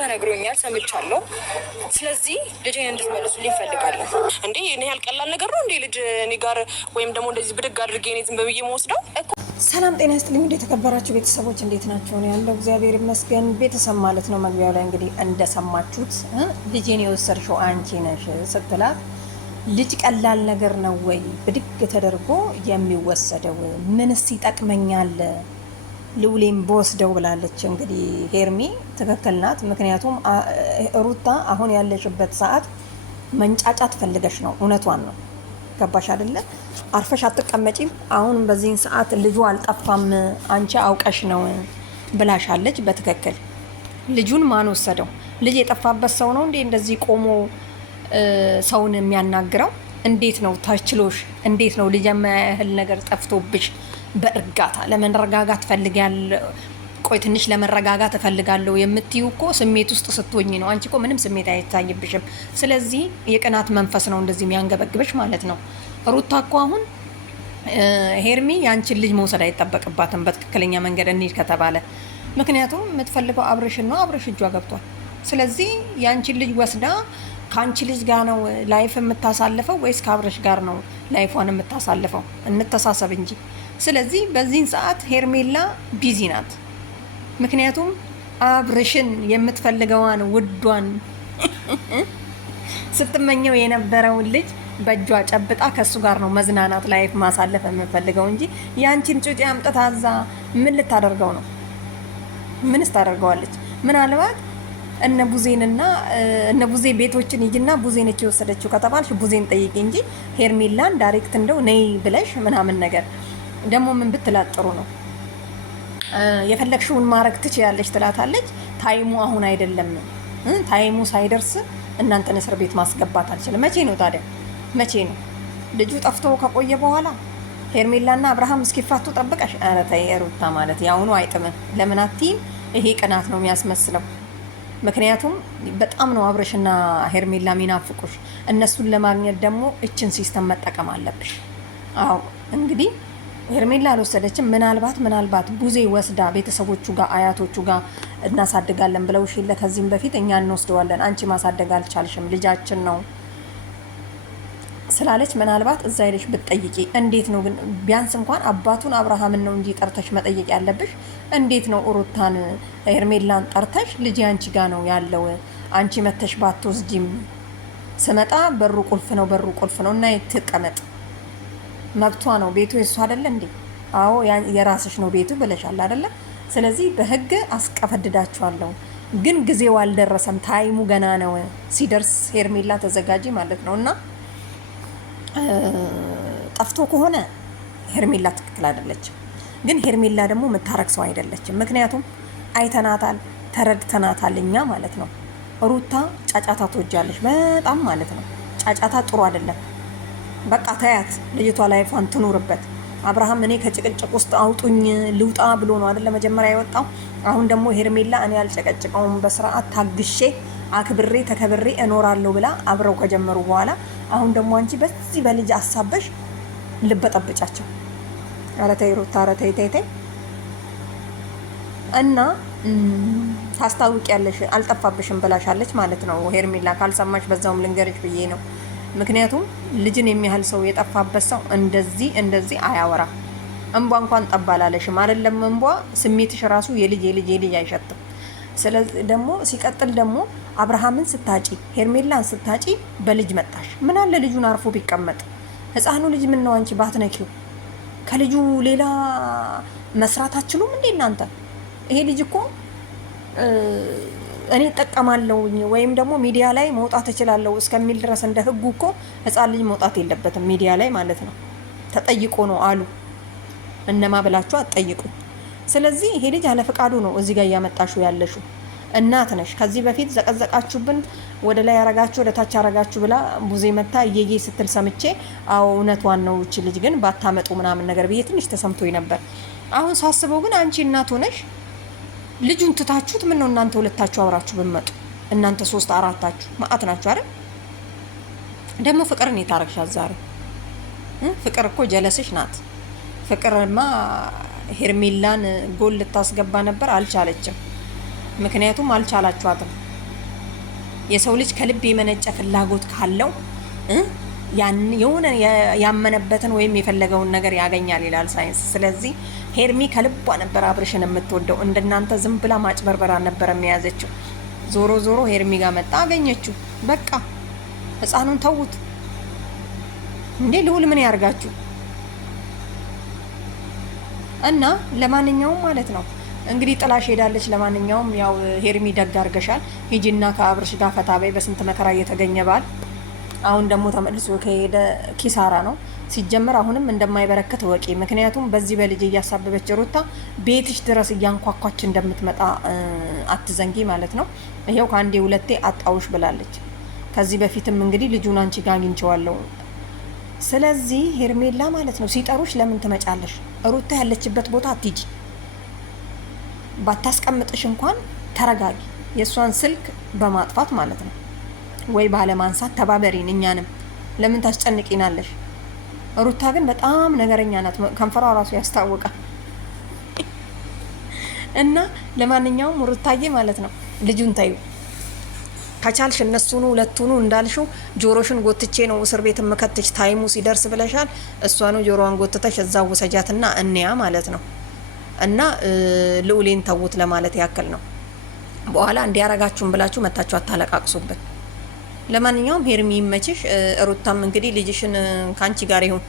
ተነግሮኛል፣ ሰምቻለሁ። ስለዚህ ልጄን እንድትመልሱልኝ እፈልጋለሁ። እንዴ እኔ ያልቀላል ነገር ነው እንዴ ልጅ እኔ ጋር ወይም ደግሞ እንደዚህ ብድግ አድርጌ እኔ ዝም ብዬ መወስደው? ሰላም ጤና ይስጥልኝ። እንዴት ተከበራችሁ ቤተሰቦች እንዴት ናችሁ? ነው ያለው እግዚአብሔር ይመስገን። ቤተሰብ ማለት ነው መግቢያው ላይ እንግዲህ እንደሰማችሁት ልጄን የወሰድሽው አንቺ ነሽ ስትላት ልጅ ቀላል ነገር ነው ወይ ብድግ ተደርጎ የሚወሰደው? ምንስ ይጠቅመኛል ልውሌም በወስደው ብላለች። እንግዲህ ሄርሚ ትክክል ናት። ምክንያቱም ሩታ አሁን ያለሽበት ሰዓት መንጫጫት ፈልገሽ ነው። እውነቷን ነው። ገባሽ አይደለ? አርፈሽ አትቀመጪም። አሁን በዚህን ሰዓት ልጁ አልጠፋም አንቺ አውቀሽ ነው ብላሻለች። በትክክል ልጁን ማን ወሰደው? ልጅ የጠፋበት ሰው ነው እንዴ እንደዚህ ቆሞ ሰውን የሚያናግረው? እንዴት ነው ታችሎሽ? እንዴት ነው ልጅ የማያህል ነገር ጠፍቶብሽ በእርጋታ ለመረጋጋት ፈልጋለሁ፣ ቆይ ትንሽ ለመረጋጋት እፈልጋለሁ የምትዩ እኮ ስሜት ውስጥ ስትሆኚ ነው። አንቺ እኮ ምንም ስሜት አይታይብሽም። ስለዚህ የቅናት መንፈስ ነው እንደዚህ የሚያንገበግብሽ ማለት ነው። ሩታ እኮ አሁን ሄርሚ ያንቺን ልጅ መውሰድ አይጠበቅባትም በትክክለኛ መንገድ እንሂድ ከተባለ። ምክንያቱም የምትፈልገው አብርሽን ነው። አብርሽ እጇ ገብቷል። ስለዚህ ያንቺን ልጅ ወስዳ ከአንቺ ልጅ ጋር ነው ላይፍ የምታሳልፈው ወይስ ከአብርሽ ጋር ነው ላይፏን የምታሳልፈው? እንተሳሰብ እንጂ። ስለዚህ በዚህን ሰዓት ሄርሜላ ቢዚ ናት። ምክንያቱም አብርሽን የምትፈልገዋን ውዷን ስትመኘው የነበረውን ልጅ በእጇ ጨብጣ ከሱ ጋር ነው መዝናናት ላይፍ ማሳለፍ የምፈልገው እንጂ ያንቺን ጩጬ አምጥታ እዛ ምን ልታደርገው ነው? ምንስ ታደርገዋለች? ምናልባት እነ ቡዜ ቤቶችን ይጅና ቡዜ ነች የወሰደችው ከተባልሽ ቡዜን ጠይቂ እንጂ ሄርሜላን ዳይሬክት እንደው ነይ ብለሽ ምናምን ነገር ደግሞ ምን ብትላት ጥሩ ነው? የፈለግሽውን ማድረግ ትችያለሽ ትላታለች። ታይሙ አሁን አይደለም። ታይሙ ሳይደርስ እናንተን እስር ቤት ማስገባት አልችልም። መቼ ነው ታዲያ? መቼ ነው? ልጁ ጠፍቶ ከቆየ በኋላ ሄርሜላና አብርሃም እስኪፋቱ ጠብቀሽ? ኧረ ተይ ሩታ ማለት ያሁኑ አይጥምም። ለምን አትይም? ይሄ ቅናት ነው የሚያስመስለው። ምክንያቱም በጣም ነው አብርሽና ሄርሜላ ሚናፍቁሽ። እነሱን ለማግኘት ደግሞ እችን ሲስተም መጠቀም አለብሽ። አዎ እንግዲህ ሄርሜላ አልወሰደችም። ምናልባት ቡዜ ወስዳ ቤተሰቦቹ ጋር አያቶቹ ጋር እናሳድጋለን ብለውሽ የለ ከዚህም በፊት እኛ እንወስደዋለን አንቺ ማሳደግ አልቻልሽም ልጃችን ነው ስላለች ምናልባት እዛ ሄደሽ ብትጠይቂ። እንዴት ነው ግን ቢያንስ እንኳን አባቱን አብርሃምን ነው እንጂ ጠርተሽ መጠየቅ ያለብሽ። እንዴት ነው ሩታን ሄርሜላን ጠርተሽ ልጅ አንቺ ጋር ነው ያለው አንቺ መተሽ ባትወስጂም? ስመጣ በሩ ቁልፍ ነው እና ትቀመጥ መብቷ ነው። ቤቱ የሱ አይደለ እንዴ? አዎ የራስሽ ነው ቤቱ ብለሻል አይደለ? ስለዚህ በህግ አስቀፈድዳችኋለሁ። ግን ጊዜው አልደረሰም፣ ታይሙ ገና ነው። ሲደርስ ሄርሜላ ተዘጋጂ ማለት ነው። እና ጠፍቶ ከሆነ ሄርሜላ ትክክል አይደለችም። ግን ሄርሜላ ደግሞ የምታረግ ሰው አይደለችም። ምክንያቱም አይተናታል፣ ተረድተናታል እኛ ማለት ነው። ሩታ ጫጫታ ትወጃለች በጣም ማለት ነው። ጫጫታ ጥሩ አይደለም። በቃ ታያት፣ ልጅቷ ላይፏን ትኑርበት። አብርሃም እኔ ከጭቅጭቅ ውስጥ አውጡኝ ልውጣ ብሎ ነው አይደለ መጀመሪያ የወጣው። አሁን ደግሞ ሄርሜላ እኔ አልጨቀጭቀውም በስርዓት ታግሼ አክብሬ ተከብሬ እኖራለሁ ብላ አብረው ከጀመሩ በኋላ አሁን ደግሞ አንቺ በዚህ በልጅ አሳበሽ ልበጠብጫቸው። ኧረ ተይ ሩታ፣ ኧረ ተይ ተይ ተይ። እና ታስታውቂያለሽ አልጠፋብሽም ብላሻለች ማለት ነው ሄርሜላ። ካልሰማሽ በዛውም ልንገርሽ ብዬ ነው። ምክንያቱም ልጅን የሚያህል ሰው የጠፋበት ሰው እንደዚህ አያወራ። እንቧ እንኳን ጠባላለሽም አይደለም እንቧ ስሜትሽ ራሱ የልጅ አይሸትም። ስለዚህ ደግሞ ሲቀጥል ደግሞ አብርሃምን ስታጪ ሄርሜላን ስታጪ በልጅ መጣሽ። ምን አለ ልጁን አርፎ ቢቀመጥ? ህፃኑ ልጅ ምን ነው አንቺ ባትነኪው? ከልጁ ሌላ መስራት አትችሉም እንዴ እናንተ? ይሄ ልጅ እኮ እኔ እጠቀማለሁ ወይም ደግሞ ሚዲያ ላይ መውጣት እችላለሁ እስከሚል ድረስ እንደ ህጉ እኮ ህፃን ልጅ መውጣት የለበትም ሚዲያ ላይ ማለት ነው። ተጠይቆ ነው አሉ እነማ ብላችሁ አትጠይቁ። ስለዚህ ይሄ ልጅ አለ ፈቃዱ ነው እዚህ ጋር እያመጣችሁ ያለሽው። እናት ነሽ። ከዚህ በፊት ዘቀዘቃችሁብን፣ ወደ ላይ ያረጋችሁ ወደ ታች ያረጋችሁ ብላ ቡዜ መታ እየዬ ስትል ሰምቼ አዎ እውነቷን ነው እቺ ልጅ ግን ባታመጡ ምናምን ነገር ብዬ ትንሽ ተሰምቶኝ ነበር። አሁን ሳስበው ግን አንቺ እናት ሆነሽ ልጁን ትታችሁት ምን ነው እናንተ ሁለታችሁ አብራችሁ ብትመጡ? እናንተ 3-4ታችሁ ማአት ናችሁ አይደል? ደግሞ ፍቅርን የታረግሻት ዛሬ። ፍቅር እኮ ጀለስሽ ናት። ፍቅርማ ሄርሜላን ጎል ልታስገባ ነበር፣ አልቻለችም። ምክንያቱም አልቻላችኋትም። የሰው ልጅ ከልብ የመነጨ ፍላጎት ካለው የሆነ ያመነበትን ወይም የፈለገውን ነገር ያገኛል ይላል ሳይንስ። ስለዚህ ሄርሚ ከልቧ ነበር አብርሽን የምትወደው። እንደናንተ ዝም ብላ ማጭበርበራ ነበር የሚያዘችው። ዞሮ ዞሮ ሄርሚ ጋር መጣ፣ አገኘችው። በቃ ህፃኑን ተዉት እንዴ! ልውል ምን ያርጋችሁ? እና ለማንኛውም ማለት ነው እንግዲህ ጥላሽ ሄዳለች። ለማንኛውም ያው ሄርሚ ደግ አርገሻል። ሂጂና ከአብርሽ ጋር ፈታ በይ። በስንት መከራ እየተገኘ ባል አሁን ደግሞ ተመልሶ ከሄደ ኪሳራ ነው። ሲጀመር አሁንም እንደማይበረከት ወቂ። ምክንያቱም በዚህ በልጅ እያሳበበች ሩታ ቤትሽ ድረስ እያንኳኳች እንደምትመጣ አትዘንጊ ማለት ነው። ይሄው ከአንዴ ሁለቴ አጣውሽ ብላለች። ከዚህ በፊትም እንግዲህ ልጁን አንቺ ጋር አግኝቼዋለሁ። ስለዚህ ሄርሜላ ማለት ነው ሲጠሩሽ ለምን ትመጫለሽ? ሩታ ያለችበት ቦታ አትሂጂ። ባታስቀምጥሽ እንኳን ተረጋጊ። የእሷን ስልክ በማጥፋት ማለት ነው ወይ ባለማንሳት ተባበሪን። እኛንም ለምን ታስጨንቂናለሽ? ሩታ ግን በጣም ነገረኛ ናት። ከንፈሯ ራሱ ያስታውቃል። እና ለማንኛውም ሩታዬ ማለት ነው ልጁን ታዩ ከቻልሽ እነሱኑ ሁለቱኑ እንዳልሽው ጆሮሽን ጎትቼ ነው እስር ቤት መከተች ታይሙ ሲደርስ ብለሻል። እሷኑ ጆሮዋን ጎትተሽ እዛው ወሰጃትና እንያ ማለት ነው። እና ልዑሌን ተውት ለማለት ያክል ነው። በኋላ እንዲያረጋችሁን ብላችሁ መታችሁ አታለቃቅሱብን። ለማንኛውም ሄርሚ ይመችሽ። ሩታም እንግዲህ ልጅሽን ካንቺ ጋር ይሁን።